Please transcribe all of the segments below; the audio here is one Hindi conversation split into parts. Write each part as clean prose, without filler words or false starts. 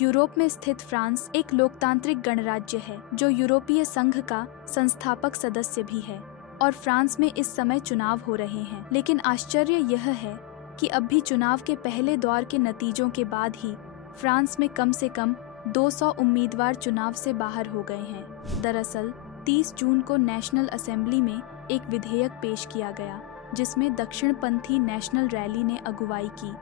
यूरोप में स्थित फ्रांस एक लोकतांत्रिक गणराज्य है जो यूरोपीय संघ का संस्थापक सदस्य भी है और फ्रांस में इस समय चुनाव हो रहे हैं। लेकिन आश्चर्य यह है कि अब भी चुनाव के पहले दौर के नतीजों के बाद ही फ्रांस में कम से कम 200 उम्मीदवार चुनाव से बाहर हो गए हैं। दरअसल 30 जून को नेशनल असेंबली में एक विधेयक पेश किया गया जिसमें दक्षिणपंथी नेशनल रैली ने अगुवाई की,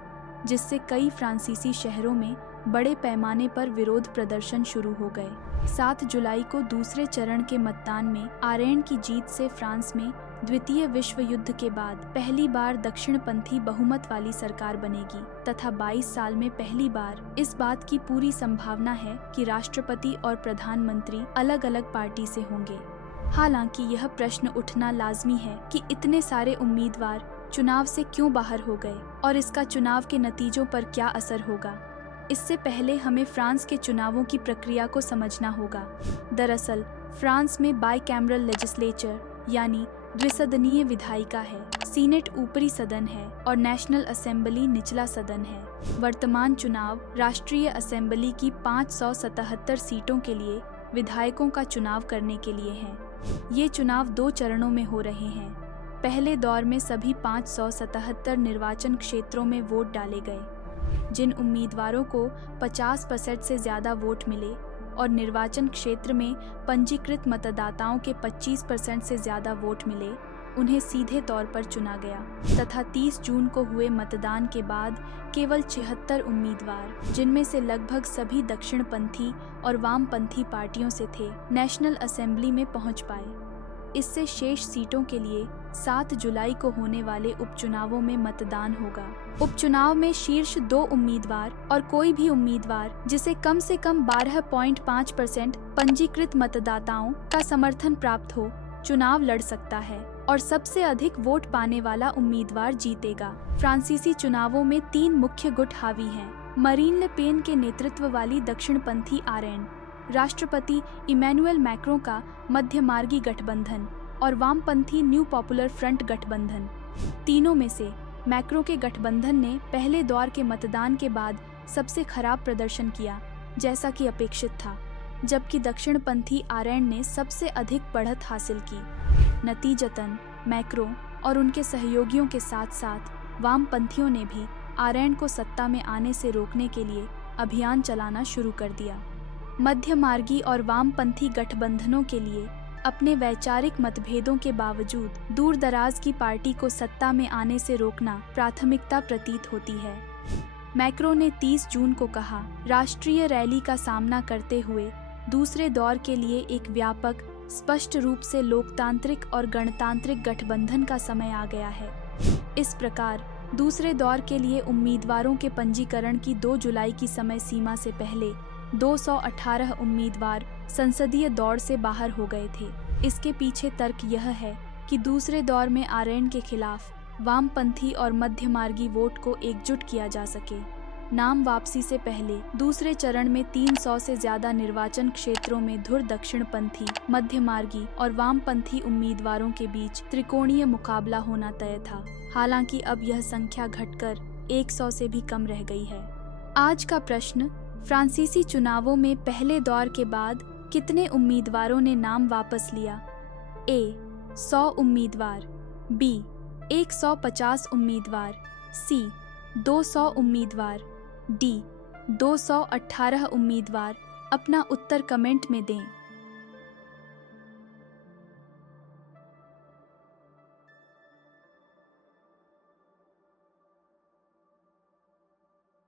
जिससे कई फ्रांसीसी शहरों में बड़े पैमाने पर विरोध प्रदर्शन शुरू हो गए। 7 जुलाई को दूसरे चरण के मतदान में आरेन की जीत से फ्रांस में द्वितीय विश्व युद्ध के बाद पहली बार दक्षिणपंथी बहुमत वाली सरकार बनेगी तथा 22 साल में पहली बार इस बात की पूरी संभावना है कि राष्ट्रपति और प्रधानमंत्री अलग अलग पार्टी से होंगे। हालांकि यह प्रश्न उठना लाजमी है कि इतने सारे उम्मीदवार चुनाव से क्यों बाहर हो गए और इसका चुनाव के नतीजों पर क्या असर होगा। इससे पहले हमें फ्रांस के चुनावों की प्रक्रिया को समझना होगा। दरअसल फ्रांस में बाईकैमरल लेजिस्लेचर यानी द्विसदनीय विधायिका है, सीनेट ऊपरी सदन है और नेशनल असेंबली निचला सदन है। वर्तमान चुनाव राष्ट्रीय असेंबली की 577 सीटों के लिए विधायकों का चुनाव करने के लिए हैं। ये चुनाव 2 चरणों में हो रहे हैं। पहले दौर में सभी 577 निर्वाचन क्षेत्रों में वोट डाले गए। जिन उम्मीदवारों को 50% से ज्यादा वोट मिले और निर्वाचन क्षेत्र में पंजीकृत मतदाताओं के 25% से ज्यादा वोट मिले, उन्हें सीधे तौर पर चुना गया तथा 30 जून को हुए मतदान के बाद केवल 76 उम्मीदवार, जिनमें से लगभग सभी दक्षिणपंथी और वामपंथी पार्टियों से थे, नेशनल असेंबली में पहुंच पाए। इससे शेष सीटों के लिए 7 जुलाई को होने वाले उपचुनावों में मतदान होगा। उपचुनाव में शीर्ष 2 उम्मीदवार और कोई भी उम्मीदवार जिसे कम से कम 12.5% पंजीकृत मतदाताओं का समर्थन प्राप्त हो, चुनाव लड़ सकता है और सबसे अधिक वोट पाने वाला उम्मीदवार जीतेगा। फ्रांसीसी चुनावों में 3 मुख्य गुट हावी हैं। मरीन ले पेन के नेतृत्व वाली दक्षिणपंथी आरेन, राष्ट्रपति इमैनुअल मैक्रों का मध्यमार्गी गठबंधन और वामपंथी न्यू पॉपुलर फ्रंट गठबंधन। तीनों में से मैक्रों के गठबंधन ने पहले दौर के मतदान के बाद सबसे खराब प्रदर्शन किया, जैसा कि अपेक्षित था, जबकि दक्षिणपंथी आरेन ने सबसे अधिक बढ़त हासिल की। नतीजतन मैक्रों और उनके सहयोगियों के साथ साथ वामपंथियों ने भी आरेन को सत्ता में आने से रोकने के लिए अभियान चलाना शुरू कर दिया। मध्यमार्गी और वामपंथी गठबंधनों के लिए अपने वैचारिक मतभेदों के बावजूद दूर दराज की पार्टी को सत्ता में आने से रोकना प्राथमिकता प्रतीत होती है। मैक्रों ने 30 जून को कहा, राष्ट्रीय रैली का सामना करते हुए दूसरे दौर के लिए एक व्यापक, स्पष्ट रूप से लोकतांत्रिक और गणतांत्रिक गठबंधन का समय आ गया है। इस प्रकार दूसरे दौर के लिए उम्मीदवारों के पंजीकरण की 2 जुलाई की समय सीमा से पहले 218 उम्मीदवार संसदीय दौड़ से बाहर हो गए थे। इसके पीछे तर्क यह है कि दूसरे दौर में आरेन के खिलाफ वामपंथी और मध्यमार्गी वोट को एकजुट किया जा सके। नाम वापसी से पहले दूसरे चरण में 300 से ज्यादा निर्वाचन क्षेत्रों में धुर दक्षिणपंथी, मध्यमार्गी और वामपंथी उम्मीदवारों के बीच त्रिकोणीय मुकाबला होना तय था। हालांकि अब यह संख्या घटकर 100 से भी कम रह गई है। आज का प्रश्न, फ्रांसीसी चुनावों में पहले दौर के बाद कितने उम्मीदवारों ने नाम वापस लिया? ए 100 उम्मीदवार, बी 150 उम्मीदवार, सी 200 उम्मीदवार, डी 218 उम्मीदवार। अपना उत्तर कमेंट में दें।